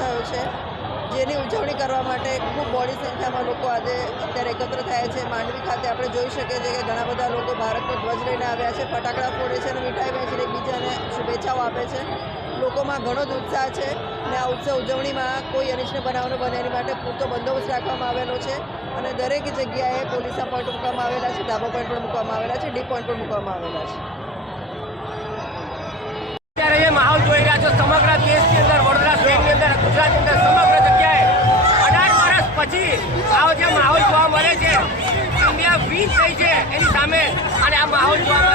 એની ઉજવણી કરવા માટે ખૂબ મોડી સંખ્યામાં લોકો આજે અત્યારે એકત્ર થયા છે. માંડવી ખાતે આપણે જોઈ શકીએ છીએ કે ઘણા બધા લોકો ભારતનો ધ્વજ લઈને આવ્યા છે. ફટાકડા ફોડે છે અને મીઠાઈ વહેંચીને એકબીજાને શુભેચ્છાઓ આપે છે. લોકોમાં ઘણો જ ઉત્સાહ છે અને આ ઉત્સવ ઉજવણીમાં કોઈ અનિષ્ટ બનાવનો બને એની માટે પૂરતો બંદોબસ્ત રાખવામાં આવેલો છે અને દરેક જગ્યાએ પોલીસના પોઈન્ટ મૂકવામાં આવેલા છે. ધાબા પોઈન્ટ પણ મૂકવામાં આવેલા છે. ડી પોઈન્ટ પણ મૂકવામાં આવેલા છે. આવો જે માહોલ જોવા મળે છે ઇન્ડિયા વીક થઈ છે એની સામે. અને આ માહોલ જોવા